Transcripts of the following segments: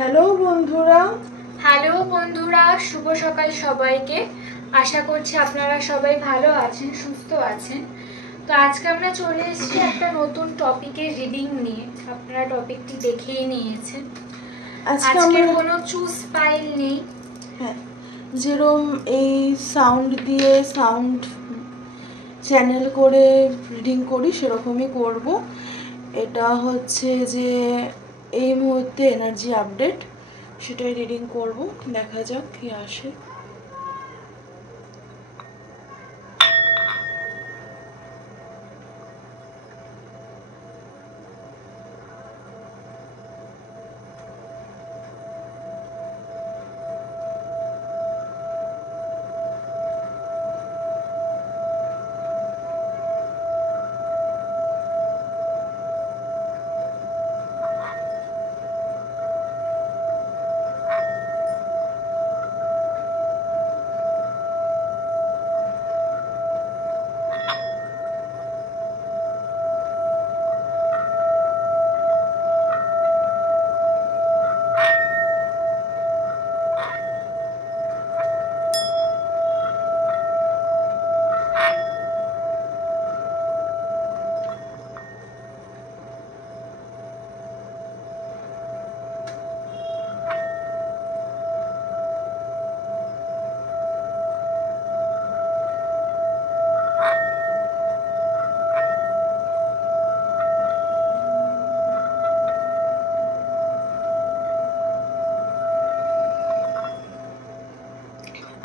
Hello বন্ধুরা। শুভ সকাল সবাইকে। আশা করছি আপনারা সবাই ভালো আছেন, সুস্থ আছেন। তো আজকে আমরা চলে এসেছি একটা নতুন টপিকের রিডিং নিয়ে। আপনারা টপিকটি দেখেই নিয়েছেন। আজকে কোনো চুজ পাইল নেই। হ্যাঁ, যেরকম এই সাউন্ড দিয়ে সাউন্ড চ্যানেল করে রিডিং করি সেরকমই করব। এটা হচ্ছে যে এই মুহূর্তে এনার্জি আপডেট, সেটাই রিডিং করব। দেখা যাক কি আসে।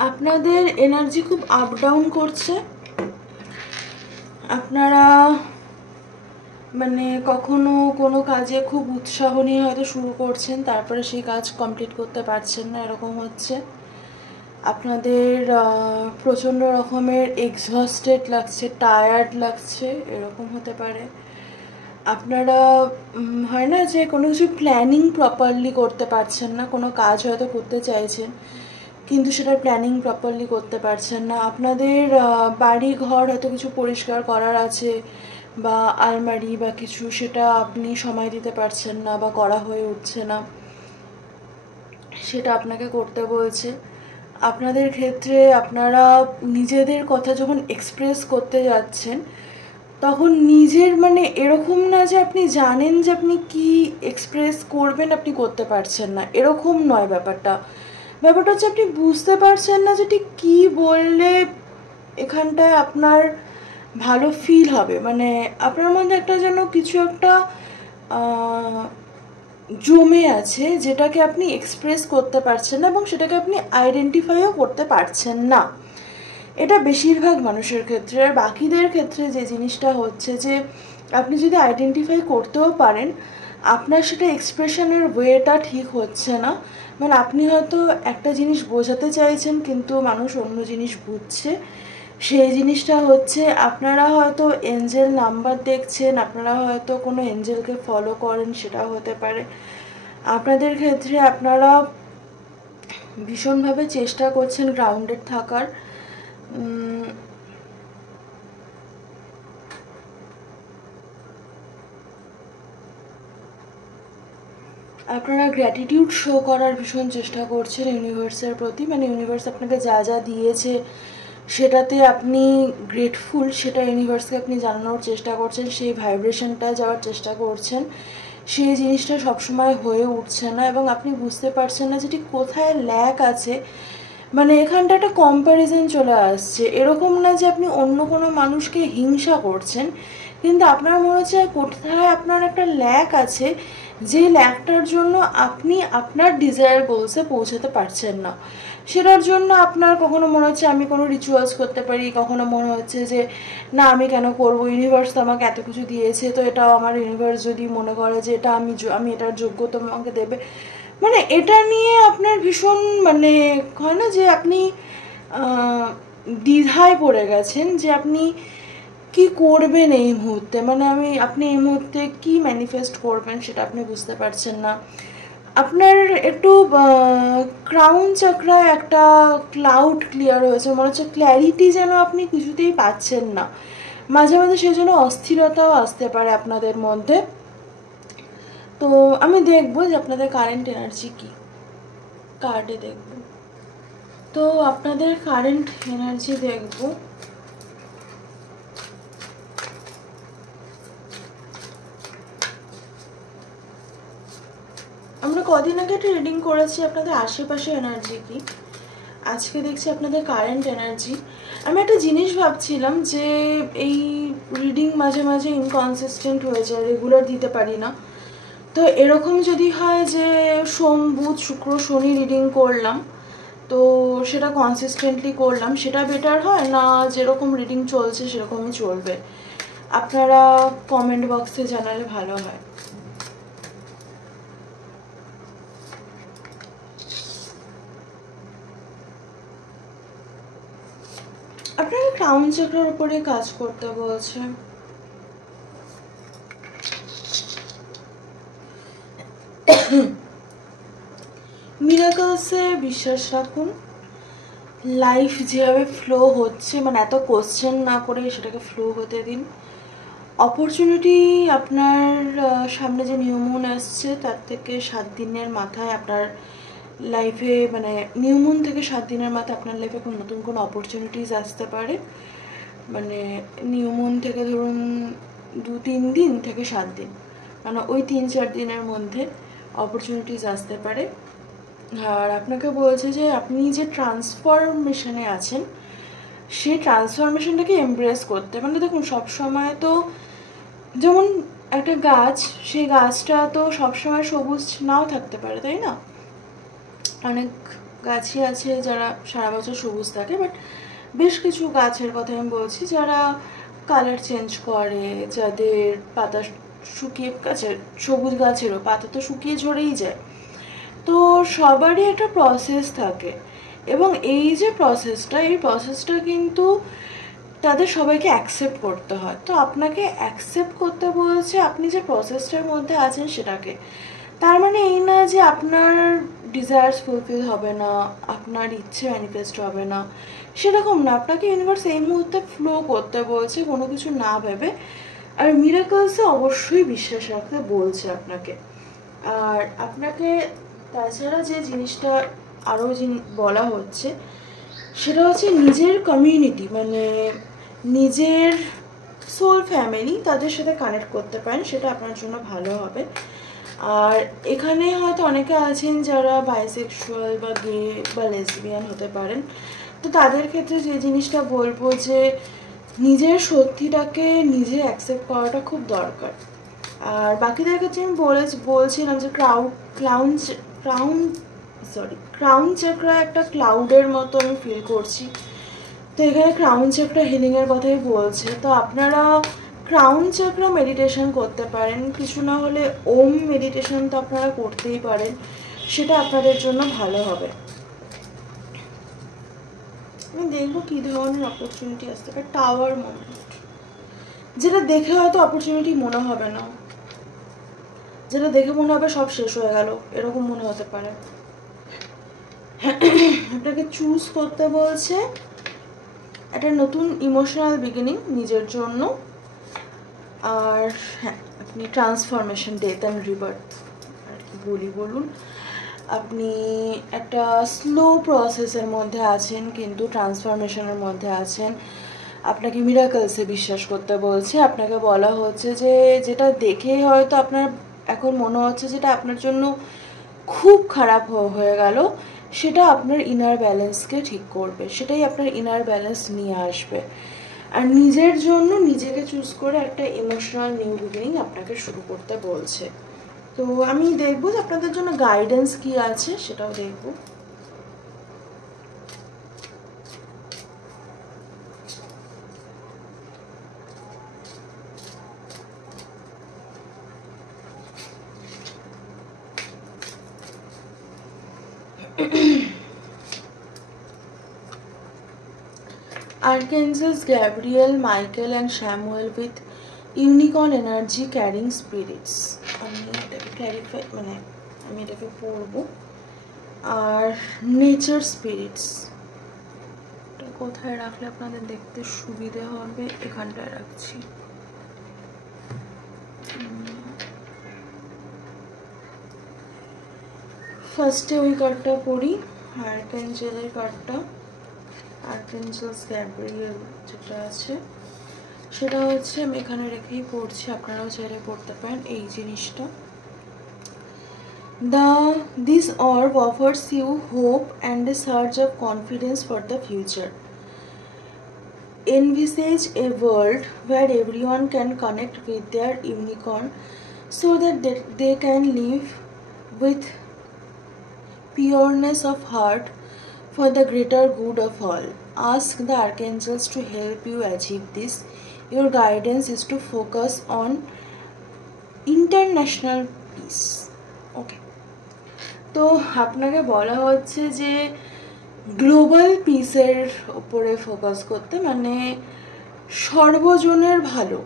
আপনাদের এনার্জি খুব আপ ডাউন করছে। আপনারা মানে কখনো কোনো কাজে খুব উৎসাহ নিয়ে হয়তো শুরু করছেন, তারপরে সেই কাজ কমপ্লিট করতে পারছেন না, এরকম হচ্ছে। আপনাদের প্রচণ্ড রকমের এক্সহস্টেড লাগছে, টায়ার্ড লাগছে, এরকম হতে পারে। আপনারা হয় না যে কোনো কিছু প্ল্যানিং প্রপারলি করতে পারছেন না, কোনো কাজ হয়তো করতে চাইছেন কিন্তু সেটার প্ল্যানিং প্রপারলি করতে পারছেন না। আপনাদের বাড়ি ঘর হয়তো কিছু পরিষ্কার করার আছে বা আলমারি বা কিছু, সেটা আপনি সময় দিতে পারছেন না বা করা হয়ে উঠছে না, সেটা আপনাকে করতে বলছে। আপনাদের ক্ষেত্রে আপনারা নিজেদের কথা যখন এক্সপ্রেস করতে যাচ্ছেন তখন নিজের মানে এরকম না যে আপনি জানেন যে আপনি কি এক্সপ্রেস করবেন, আপনি করতে পারছেন না, এরকম নয় ব্যাপারটা। ব্যাপারটা হচ্ছে আপনি বুঝতে পারছেন না যে ঠিক কী বললে এখানটায় আপনার ভালো ফিল হবে। মানে আপনার মধ্যে একটা যেন কিছু একটা জমে আছে যেটাকে আপনি এক্সপ্রেস করতে পারছেন না এবং সেটাকে আপনি আইডেন্টিফাইও করতে পারছেন না। এটা বেশিরভাগ মানুষের ক্ষেত্রে। আর বাকিদের ক্ষেত্রে যে জিনিসটা হচ্ছে যে আপনি যদি আইডেন্টিফাই করতেও পারেন, আপনার সেটা এক্সপ্রেশনের ওয়েটা ঠিক হচ্ছে না। মানে আপনি হয়তো একটা জিনিস বোঝাতে চাইছেন কিন্তু মানুষ অন্য জিনিস বুঝছে। সেই জিনিসটা হচ্ছে আপনারা হয়তো এঞ্জেল নাম্বার দেখছেন, আপনারা হয়তো কোনো এঞ্জেলকে ফলো করেন, সেটাও হতে পারে। আপনাদের ক্ষেত্রে আপনারা ভীষণভাবে চেষ্টা করছেন গ্রাউন্ডেড থাকার। আপনারা গ্র্যাটিটিউড শো করার ভীষণ চেষ্টা করছেন ইউনিভার্সের প্রতি। মানে ইউনিভার্স আপনাকে যা যা দিয়েছে সেটাতে আপনি গ্রেটফুল, সেটা ইউনিভার্সকে আপনি জানানোর চেষ্টা করছেন, সেই ভাইব্রেশনটা যাওয়ার চেষ্টা করছেন। সেই জিনিসটা সবসময় হয়ে উঠছে না এবং আপনি বুঝতে পারছেন না যে ঠিক কোথায় ল্যাক আছে। মানে এখানটা একটা কম্প্যারিজন চলে আসছে। এরকম না যে আপনি অন্য কোনো মানুষকে হিংসা করছেন, কিন্তু আপনার মনে হচ্ছে কোথায় আপনার একটা ল্যাক আছে, যে ল্যাকটার জন্য আপনি আপনার ডিজায়ার গোলসে পৌঁছাতে পারছেন না। সেটার জন্য আপনার কখনো মনে হচ্ছে আমি কোনো রিচুয়ালস করতে পারি, কখনো মনে হচ্ছে যে না আমি কেন করবো, ইউনিভার্স তো আমাকে এত কিছু দিয়েছে, তো এটাও আমার ইউনিভার্স যদি মনে করে যে এটা আমি এটার যোগ্যতা আমাকে দেবে। মানে এটা নিয়ে আপনার ভীষণ মানে হয় না যে আপনি দ্বিধায় পড়ে গেছেন যে আপনি কি করবেন এই মুহূর্তে। মানে আপনি এই মুহূর্তে কি ম্যানিফেস্ট করবেন সেটা আপনি বুঝতে পারছেন না। আপনার একটু ক্রাউন চাকরায় একটা ক্লাউড ক্লিয়ার হয়েছে, মনে হচ্ছে ক্ল্যারিটি যেন আপনি কিছুতেই পাচ্ছেন না। মাঝে মাঝে সেই জন্য অস্থিরতাও আসতে পারে আপনাদের মধ্যে। তো আমি দেখবো যে আপনাদের কারেন্ট এনার্জি কি, কার্ডে দেখব। তো আপনাদের কারেন্ট এনার্জি দেখব। আমরা কদিন আগে একটা রিডিং করেছি আপনাদের আশেপাশে এনার্জি কি, আজকে দেখছি আপনাদের কারেন্ট এনার্জি। আমি একটা জিনিস ভাবছিলাম যে এই রিডিং মাঝে মাঝে ইনকনসিস্টেন্ট হয়ে যায়, রেগুলার দিতে পারি না। তো এরকম যদি হয় যে সোম বুধ শুক্র শনি রিডিং করলাম, তো সেটা কনসিস্টেন্টলি করলাম, সেটা বেটার হয় না যেরকম রিডিং চলছে সেরকমই চলবে? আপনারা কমেন্ট বক্সে জানালে ভালো হয়। আপনারা ক্রাউন চাকরার উপরে কাজ করতে বলছে। মিরাকলসে বিশ্বাস রাখুন, লাইফ যেভাবে ফ্লো হচ্ছে, মানে এত কোশ্চেন না করে সেটাকে ফ্লো হতে দিন। অপরচুনিটি আপনার সামনে যে নিউ মুন আসছে তার থেকে 7 দিনের মাথায় আপনার লাইফে, মানে নিউ মুন থেকে 7 দিনের মাথায় আপনার লাইফে কোনো নতুন কোনো অপরচুনিটিস আসতে পারে। মানে নিউ মুন থেকে ধরুন 2-3 দিন থেকে 7 দিন, মানে ওই 3-4 দিনের মধ্যে অপরচুনিটিস আসতে পারে। আর আপনাকে বলছে যে আপনি যে ট্রান্সফরমেশনে আছেন সেই ট্রান্সফরমেশনটাকে এমব্রেস করতে, মানে দেখুন সবসময় তো যেমন একটা গাছ, সেই গাছটা তো সবসময় সবুজ নাও থাকতে পারে, তাই না? অনেক গাছই আছে যারা সারা বছর সবুজ থাকে, বাট বেশ কিছু গাছের কথা আমি বলছি যারা কালার চেঞ্জ করে, যাদের পাতা শুকিয়ে, গাছের সবুজ গাছেরও পাতা তো শুকিয়ে ঝরেই যায়। তো সবারই একটা প্রসেস থাকে, এবং এই যে প্রসেসটা, এই প্রসেসটা কিন্তু তাদের সবাইকে অ্যাকসেপ্ট করতে হয়। তো আপনাকে অ্যাকসেপ্ট করতে বলছে আপনি যে প্রসেসটার মধ্যে আছেন সেটাকে। তার মানে এই না যে আপনার ডিজায়ার্স ফুলফিল হবে না, আপনার ইচ্ছে ম্যানিফেস্ট হবে না, সেরকম না। আপনাকে ইউনিভার্স এই মুহূর্তে ফ্লো করতে বলছে কোনো কিছু না ভেবে। আর মিরাকলসে অবশ্যই বিশ্বাস রাখতে বলছে আপনাকে। আর আপনাকে তাছাড়া যে জিনিসটা আরও বলা হচ্ছে সেটা হচ্ছে নিজের কমিউনিটি, মানে নিজের সোল ফ্যামিলি, তাদের সাথে কানেক্ট করতে পারেন, সেটা আপনার জন্য ভালো হবে। আর এখানে হয়তো অনেকে আছেন যারা বাইসেক্সুয়াল বা গে বা লেসবিয়ান হতে পারেন, তো তাদের ক্ষেত্রে যে জিনিসটা বলবো যে নিজের সত্যিটাকে নিজে অ্যাকসেপ্ট করাটা খুব দরকার। আর বাকিদের ক্ষেত্রে আমি বলছিলাম যে ক্রাউন চাকরা একটা ক্লাউডের মতো আমি ফিল করছি। তো এখানে ক্রাউন চাকরা হিলিংয়ের কথাই বলছে। তো আপনারা ক্রাউন চাকরা মেডিটেশন করতে পারেন, কিছু না হলে ওম মেডিটেশন তো আপনারা করতেই পারেন, সেটা আপনাদের জন্য ভালো হবে। আমি দেখবো কী ধরনের অপরচুনিটি আসতে পারে। টাওয়ার মোমেন্ট, যেটা দেখে হয়তো অপরচুনিটি মনে হবে না, যেটা দেখে মনে হবে সব শেষ হয়ে গেল, এরকম মনে হতে পারে। আপনাকে চুজ করতে বলছে একটা নতুন ইমোশনাল বিগিনিং নিজের জন্য। আর হ্যাঁ, আপনি ট্রান্সফরমেশন, ডেথ অ্যান্ড রিবার্থ আর কি বলুন, আপনি একটা স্লো প্রসেসের মধ্যে আছেন কিন্তু ট্রান্সফরমেশনের মধ্যে আছেন। আপনাকে মিরাকলসে বিশ্বাস করতে বলছে। আপনাকে বলা হচ্ছে যে যেটা দেখে হয়তো আপনার এখন মনে হচ্ছে যেটা আপনার জন্য খুব খারাপ হয়ে গেল, সেটা আপনার ইনার ব্যালেন্সকে ঠিক করবে, সেটাই আপনার ইনার ব্যালেন্স নিয়ে আসবে। আর নিজের জন্য নিজেকে চুজ করে একটা ইমোশনাল নিউ বিগিনিং আপনাকে শুরু করতে বলছে। তো আমি দেখবো যে আপনাদের জন্য গাইডেন্স কি আছে, সেটাও দেখবো। Archangels Gabriel, Michael and Samuel with unicorn energy carrying spirits. আমি এটাকে ক্ল্যারিফাই, মানে আমি এটাকে পড়বো। আর নেচার স্পিরিটস, এটা কোথায় রাখলে আপনাদের দেখতে সুবিধে হবে, এখানটায় রাখছি। ফার্স্টে ওই কার্ডটা পড়ি, আর্কেঞ্জেলের কার্ডটা, আর্কেঞ্জেলস গ্যাব্রিয়েল যেটা আছে সেটা হচ্ছে আমি এখানে রেখেই পড়ছি, আপনারাও চাইলে পড়তে পারেন এই জিনিসটা। This orb offers you hope and a surge of confidence for the future. Envisage a world where everyone can connect with their unicorn so that they can live with pureness of heart for the greater good of all. Ask the archangels to help you achieve this. Your guidance is to focus on international peace. Okay. তো আপনাকে বলা হচ্ছে যে global পিসের উপরে focus করতে, মানে সর্বজনের ভালো।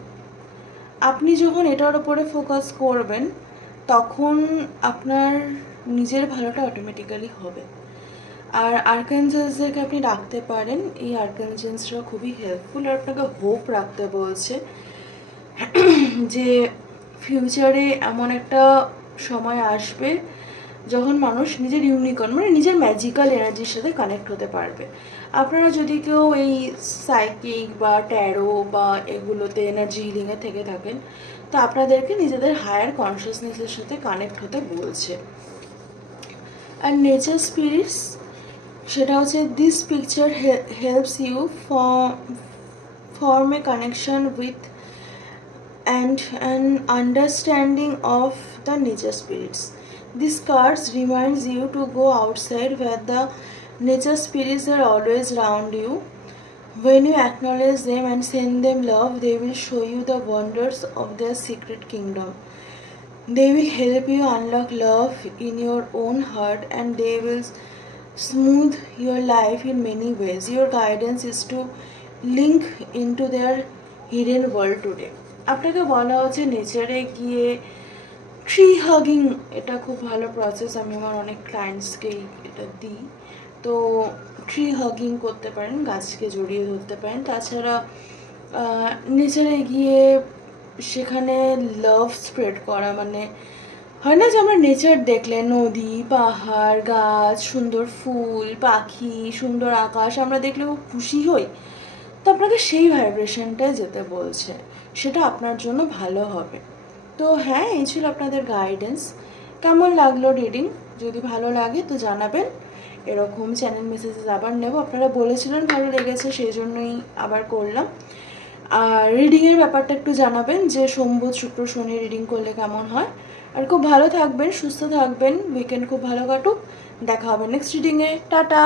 আপনি যখন এটার উপরে ফোকাস করবেন তখন আপনার নিজের ভালোটা অটোমেটিক্যালি হবে। আর আর্কানজেলসদেরকে আপনি রাখতে পারেন, এই আর্কানজেলসরা খুবই হেল্পফুল। আর আপনাকে হোপ রাখতে বলছে যে ফিউচারে এমন একটা সময় আসবে যখন মানুষ নিজের ইউনিকর্ন মানে নিজের ম্যাজিক্যাল এনার্জির সাথে কানেক্ট হতে পারবে। আপনারা যদি কেউ এই সাইকিক বা ট্যারো বা এগুলোতে এনার্জি হিলিংয়ে থেকে থাকেন তো আপনাদেরকে নিজেদের হায়ার কনসিয়াসনেসের সাথে কানেক্ট হতে বলছে। আর নেচার স্পিরিটস সেটা হচ্ছে this picture helps you form a connection with and an understanding of the nature spirits. This cards reminds you to go outside where the nature spirits are always around you. When you acknowledge them and send them love, they will show you the wonders of their secret kingdom. They will help you unlock love in your own heart and they will smooth your life in many ways. Your guidance is to link into their hidden world today. আপনাকে বলা হচ্ছে নেচারে গিয়ে tree hugging, এটা খুব ভালো process, আমি আমার অনেক ক্লায়েন্টসকেই এটা দিই। তো ট্রি হাগিং করতে পারেন, গাছকে জড়িয়ে ধরতে পারেন। তাছাড়া নেচারে গিয়ে সেখানে লাভ স্প্রেড করা, মানে হয় না যে আমরা নেচার দেখলে নদী পাহাড় গাছ সুন্দর ফুল পাখি সুন্দর আকাশ আমরা দেখলে খুব খুশি হই, তো আপনাকে সেই ভাইব্রেশনটায় যেতে বলছে, সেটা আপনার জন্য ভালো হবে। তো হ্যাঁ, এই ছিল আপনাদের গাইডেন্স। কেমন লাগলো রিডিং? যদি ভালো লাগে তো জানাবেন, এরকম চ্যানেল মেসেজেস আবার নেব। আপনারা বলেছিলেন ভালো লেগেছে, সেই জন্যই আবার করলাম। আর রিডিংয়ের ব্যাপারটা একটু জানাবেন যে সোম বুধ শুক্র শনি রিডিং করলে কেমন হয়। আর খুব ভালো থাকবেন, সুস্থ থাকবেন, উইকেন্ড খুব ভালো কাটুক। দেখা হবে নেক্সট রিডিংয়ে। টাটা।